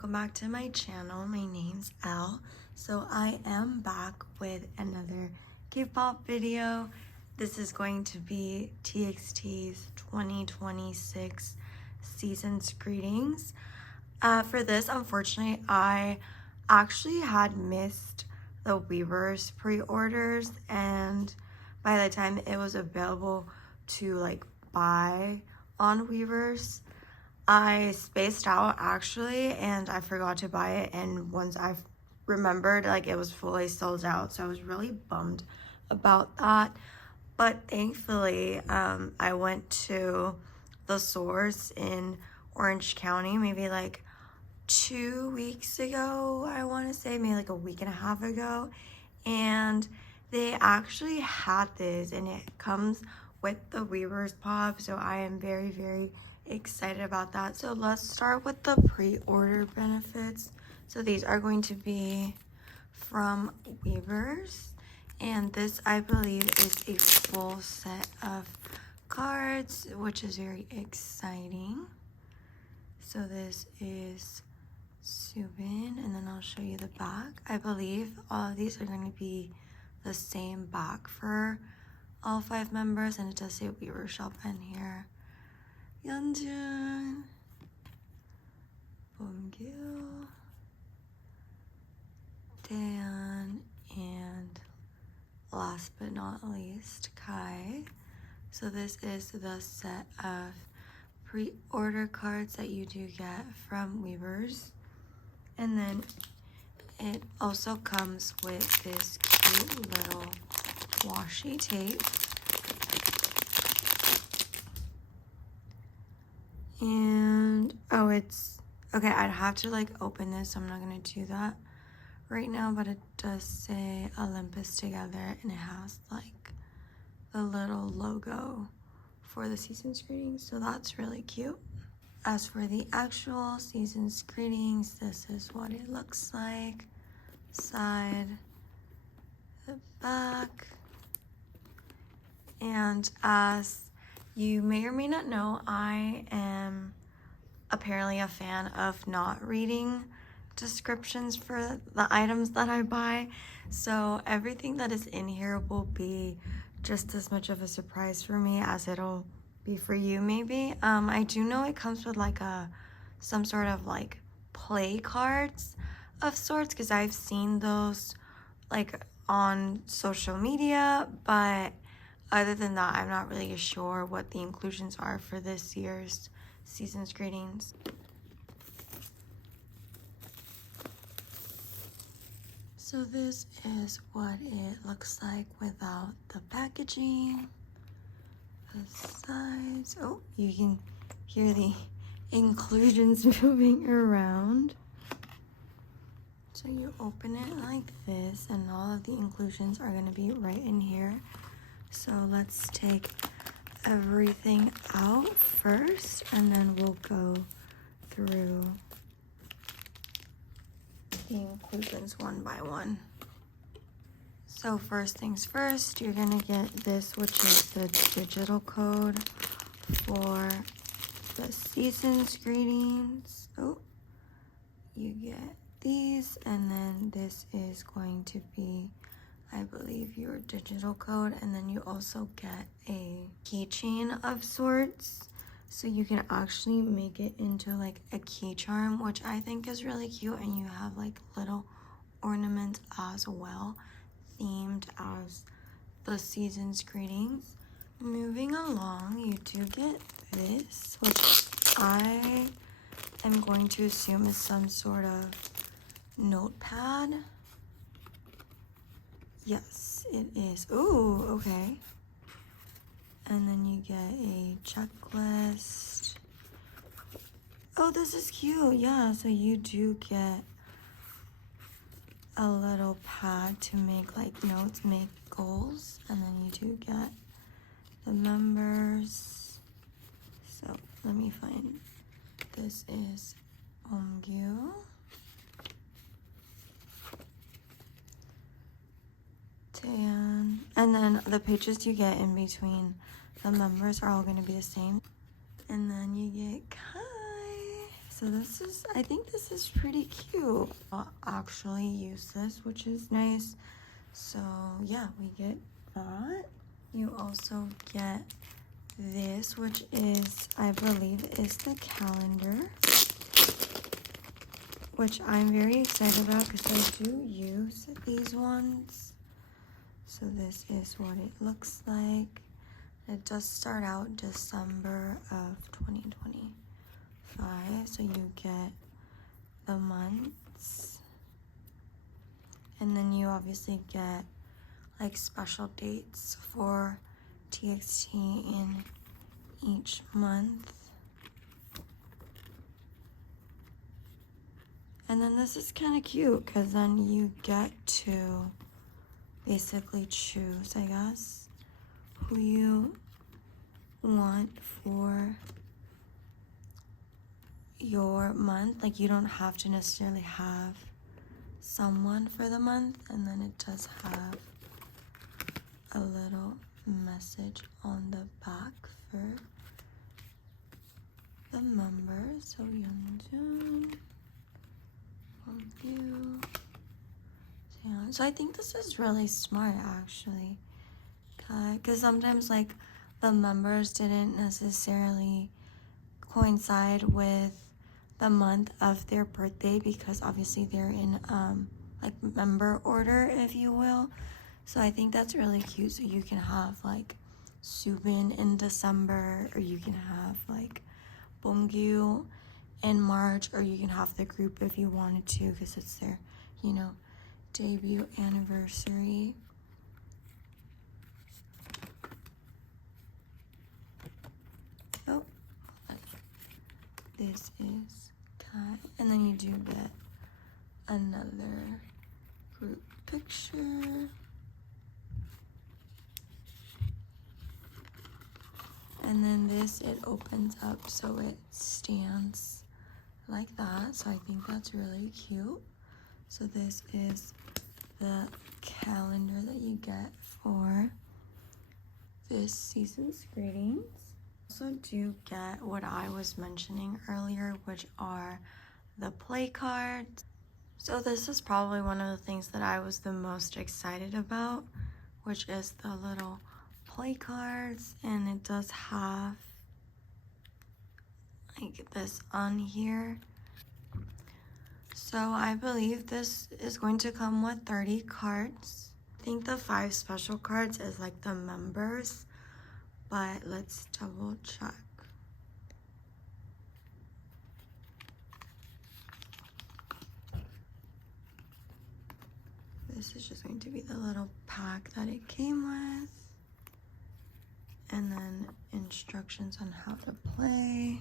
welcome back to my channel. My name's Elle. So I am back with another K-pop video. This is going to be TXT's 2026 season's greetings. For this, unfortunately, I actually had missed the weverse pre-orders, and by the time it was available to like buy on weverse, I spaced out actually, and I forgot to buy it, and once I remembered, like, it was fully sold out, so I was really bummed about that. But thankfully, I went to the source in Orange County maybe like 2 weeks ago, I want to say, maybe like a week and a half ago, and they actually had this, and it comes with the weverse pop, so I am very, very excited about that. So let's start with the pre-order benefits. So these are going to be from weverse, and this, I believe, is a full set of cards, which is very exciting. So this is Subin, and then I'll show you the back. I believe all of these are going to be the same back for all 5 members, and it does say weverse shop in here. Yeonjun, Bongil, Daehan, and last but not least, Kai. So this is the set of pre-order cards that you do get from weverse. And then it also comes with this cute little washi tape. And oh, it's okay, I'd have to like open this, so I'm not gonna do that right now, but it does say Olympus together, and it has like the little logo for the season's greetings, so that's really cute. As for the actual season's greetings, this is what it looks like. Side, the back, and as you may or may not know, I am apparently a fan of not reading descriptions for the items that I buy, so everything that is in here will be just as much of a surprise for me as it'll be for you maybe. I do know it comes with like some sort of like play cards of sorts, because I've seen those like on social media, but other than that, I'm not really sure what the inclusions are for this year's season's greetings. So this is what it looks like without the packaging. The sides. Oh, you can hear the inclusions moving around. So you open it like this, and all of the inclusions are going to be right in here. So let's take everything out first, and then we'll go through the inclusions one by one. So first things first, you're gonna get this, which is the digital code for the season's greetings. Oh, you get these, and then this is going to be, I believe, your digital code, and then you also get a keychain of sorts, so you can actually make it into like a key charm, which I think is really cute, and you have like little ornaments as well, themed as the season's greetings. Moving along, you do get this, which I am going to assume is some sort of notepad. Yes, it is. Ooh, okay. And then you get a checklist. Oh, this is cute. Yeah, so you do get a little pad to make like notes, make goals, and then you do get the members. So let me find, this is Omgyu, Taehan, and then the pages you get in between the members are all going to be the same. And then you get Kai. So this is, I think this is pretty cute. I'll actually use this, which is nice. So yeah, we get that. You also get this, which is, I believe, is the calendar, which I'm very excited about because I do use these ones. So this is what it looks like. It does start out December of 2025, so you get the months, and then you obviously get like special dates for TXT in each month. And then this is kind of cute because then you get to basically choose, I guess, who you want for your month. Like, you don't have to necessarily have someone for the month, and then it does have a little message on the back for the members. So Yeonjun, you. So I think this is really smart, actually, because sometimes like the members didn't necessarily coincide with the month of their birthday because obviously they're in like member order, if you will. So I think that's really cute. So you can have like Subin in December, or you can have like Bongyu in March, or you can have the group if you wanted to because it's their, you know, debut anniversary. Oh, this is Kai, and then you do get another group picture. And then this, it opens up so it stands like that. So I think that's really cute. So this is the calendar that you get for this season's greetings. Also do get what I was mentioning earlier, which are the play cards. So this is probably one of the things that I was the most excited about, which is the little play cards, and it does have like this on here. So I believe this is going to come with 30 cards. I think the 5 special cards is like the members, but let's double check. This is just going to be the little pack that it came with, and then instructions on how to play.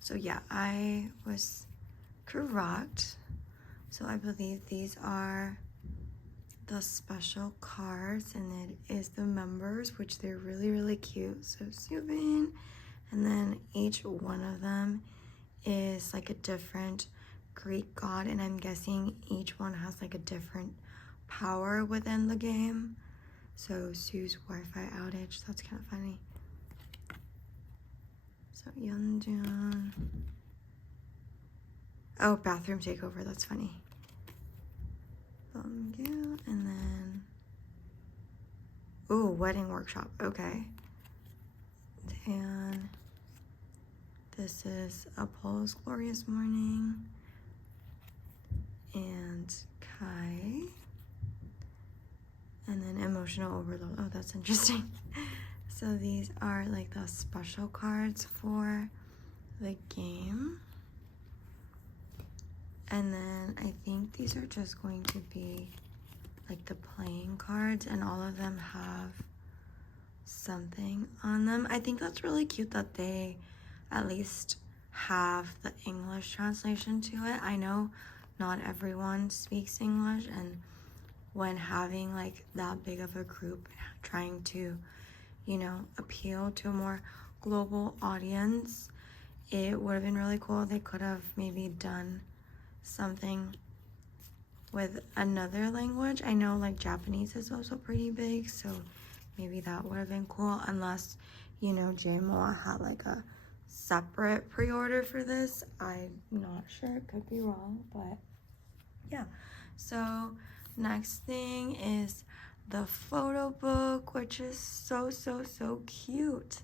So yeah, I was correct. So I believe these are the special cards, and it is the members, which they're really, really cute. So Subin, and then each one of them is like a different Greek god, and I'm guessing each one has like a different power within the game. So Sue's Wi-Fi outage, that's kind of funny. So Yeonjun. Oh, bathroom takeover, that's funny. Bongyu, and then, ooh, wedding workshop, okay. And this is Apollo's Glorious Morning, and Kai, and then Emotional Overload. Oh, that's interesting. So these are like the special cards for the game. And then I think these are just going to be like the playing cards, and all of them have something on them. I think that's really cute that they at least have the English translation to it. I know not everyone speaks English, and when having like that big of a group trying to, you know, appeal to a more global audience, it would have been really cool. They could have maybe done something with another language. I know like Japanese is also pretty big, so maybe that would have been cool, unless, you know, JMO had like a separate pre-order for this. I'm not sure, it could be wrong, but yeah. So next thing is the photo book, which is so cute.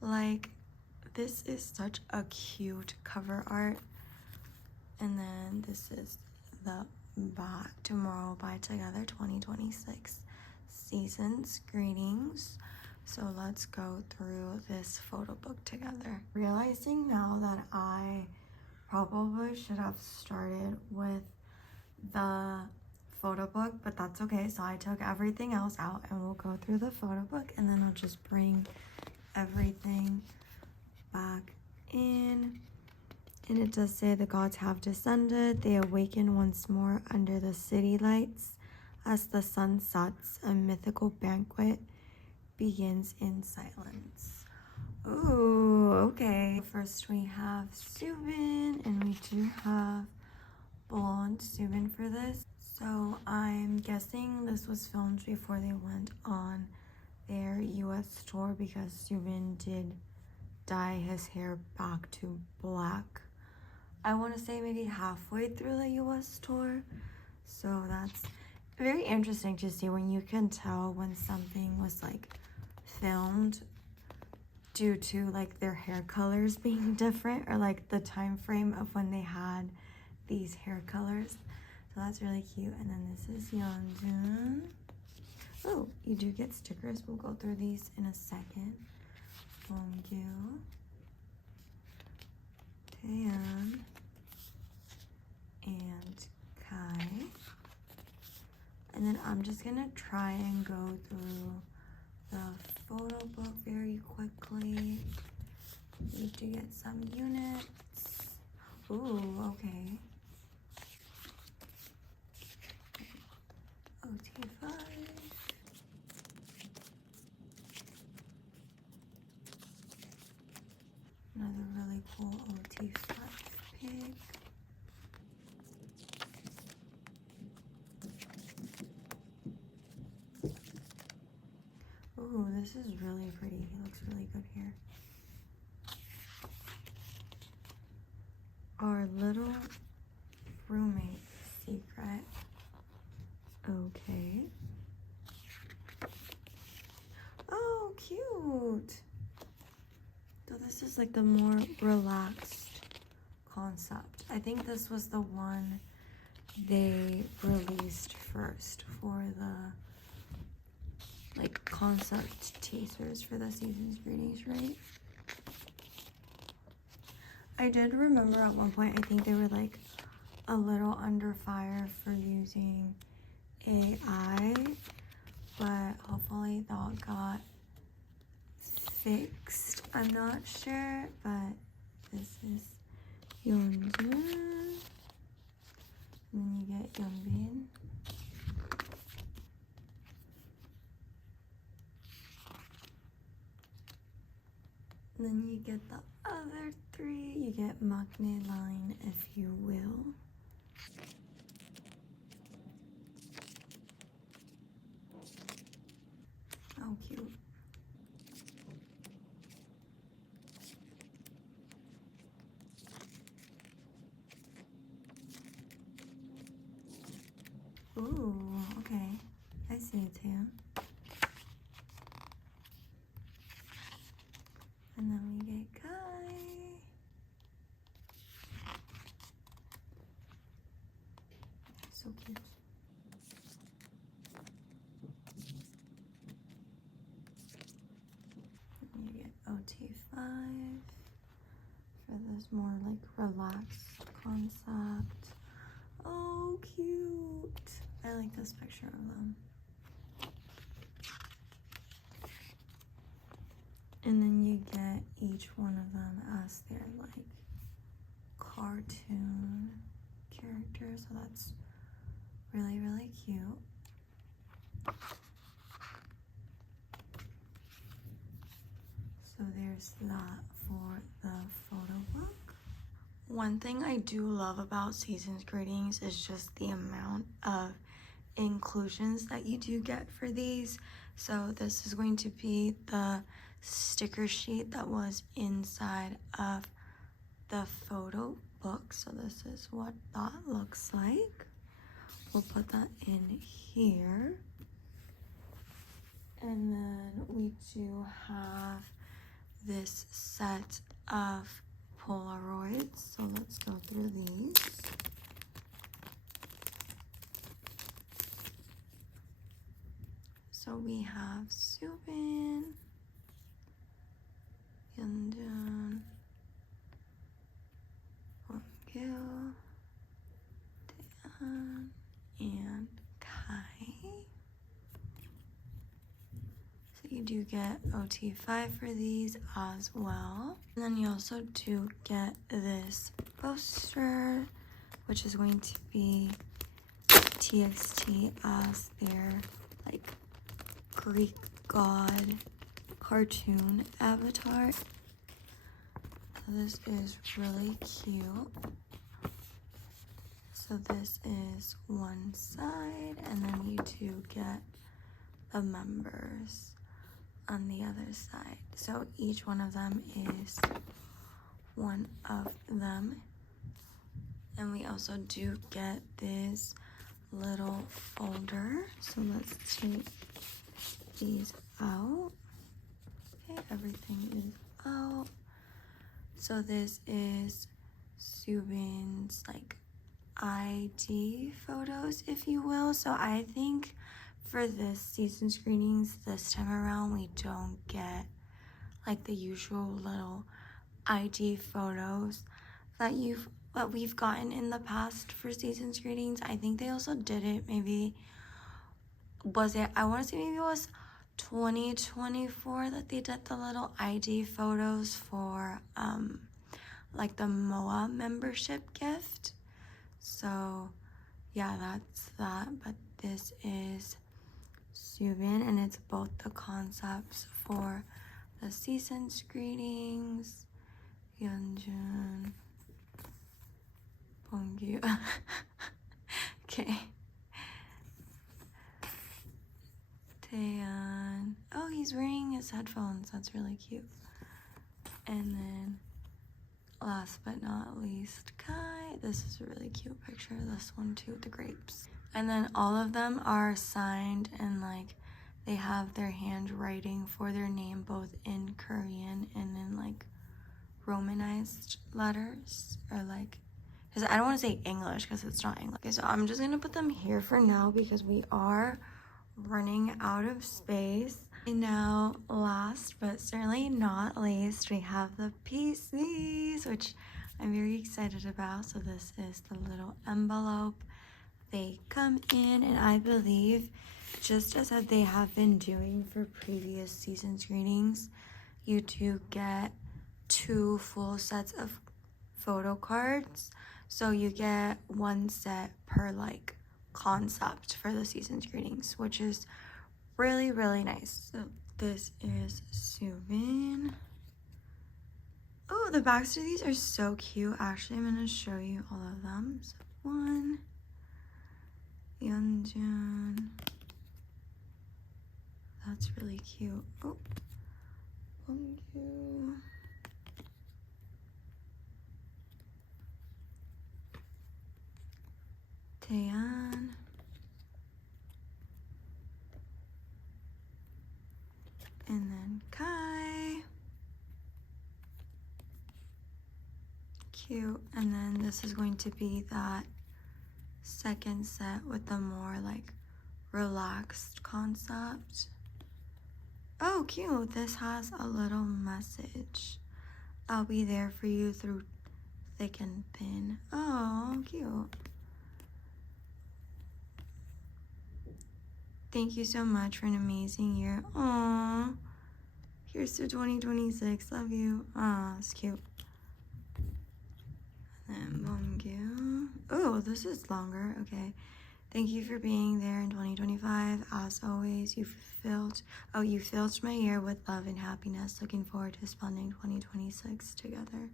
Like, this is such a cute cover art. And then this is the back. Tumoro우바이투게더 2026 seasons greetings. So let's go through this photo book together. Realizing now that I probably should have started with the photo book, but that's okay. So I took everything else out and we'll go through the photo book and then we'll just bring everything back in. And it does say the gods have descended. They awaken once more under the city lights as the sun sets. A mythical banquet begins in silence. Ooh, okay. First we have Subin, and we do have blonde Subin for this. So I'm guessing this was filmed before they went on their US tour, because Subin did dye his hair back to black, I want to say maybe halfway through the US tour. So that's very interesting to see when you can tell when something was like filmed due to like their hair colors being different, or like the time frame of when they had these hair colors. So that's really cute. And then this is Yeonjun. Oh, you do get stickers. We'll go through these in a second. Bongyu, Taeyeon, and Kai. And then I'm just gonna try and go through the photo book very quickly. We do get some units. Ooh, okay. OT5. Another really cool OT5 pig. Ooh, this is really pretty. He looks really good here. Our little roommate secret. Okay. Oh, cute. So this is like the more relaxed concept. I think this was the one they released first for the like concept teasers for the season's greetings, right? I did remember at one point, I think they were like a little under fire for using AI, but hopefully that got fixed. I'm not sure, but this is Yeonjun, and then you get Yeonbin. And then you get the other three. You get maknae line, if you will. Oh, cute. Ooh, okay. I see it too. And then we get Kai. So cute. And you get OT5 for this more like relaxed concept. Oh, cute. I like this picture of them. And then you get each one of them as their like cartoon character, so that's really cute. So there's that for the photo book. One thing I do love about Season's Greetings is just the amount of inclusions that you do get for these. So this is going to be the sticker sheet that was inside of the photo book. So this is what that looks like. We'll put that in here. And then we do have this set of Polaroids. So let's go through these. So we have Subin, Yeonjun, Wongil, Daehan, and Kai. So you do get OT5 for these as well. And then you also do get this poster, which is going to be TXT as their like Greek god cartoon avatar. So this is really cute. So this is one side, and then you do get the members on the other side. So each one of them is one of them. And we also do get this little folder. So let's take these out. Okay, everything is out. So this is Subin's like ID photos, if you will. So I think for this season screenings this time around, we don't get like the usual little ID photos that we've gotten in the past for season screenings. I think they also did it, maybe was it, I want to say maybe it was 2024 that they did the little ID photos for like the MOA membership gift. So yeah, that's that. But this is Subin, and it's both the concepts for the season screenings. Yeonjun, Bongyu. Okay. Taeyeon. Oh, he's wearing his headphones. That's really cute. And then last but not least, Kai. This is a really cute picture. This one too, the grapes. And then all of them are signed, and like they have their handwriting for their name both in Korean and in like Romanized letters, or like, because I don't want to say English because it's not English. Okay, so I'm just gonna put them here for now because we are running out of space. And now, last but certainly not least, we have the PCs, which I'm very excited about. So this is the little envelope they come in, and I believe, just as they have been doing for previous season screenings, you do get 2 full sets of photo cards. So you get 1 set per like concept for the season screenings, which is really, really nice. So this is Subin. Oh, the backs to these are so cute. Actually, I'm gonna show you all of them. So 1, Yeonjun. That's really cute. Oh, thank you. Taeyeon. And then Kai. Cute. And then this is going to be that second set with the more like relaxed concept. Oh, cute. This has a little message. I'll be there for you through thick and thin. Oh, cute. Thank you so much for an amazing year. Aww. Here's to 2026. Love you. Aw, it's cute. And then Bongyu. Oh, this is longer. Okay. Thank you for being there in 2025. As always, you filled my year with love and happiness. Looking forward to spending 2026 together.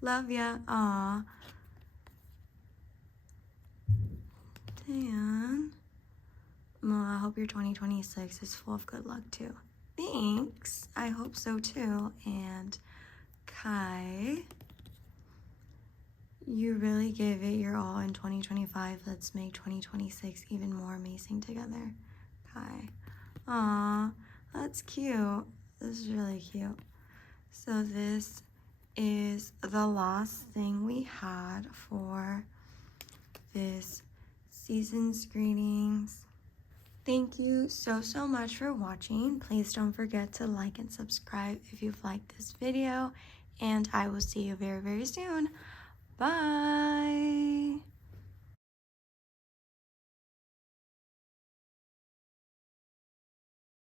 Love ya. Aw. Dan. Well, I hope your 2026 is full of good luck too. Thanks. I hope so too. And Kai, you really gave it your all in 2025. Let's make 2026 even more amazing together. Kai. Aw, that's cute. This is really cute. So this is the last thing we had for this season's greetings. Thank you so much for watching. Please don't forget to like and subscribe if you've liked this video, and I will see you very soon. Bye.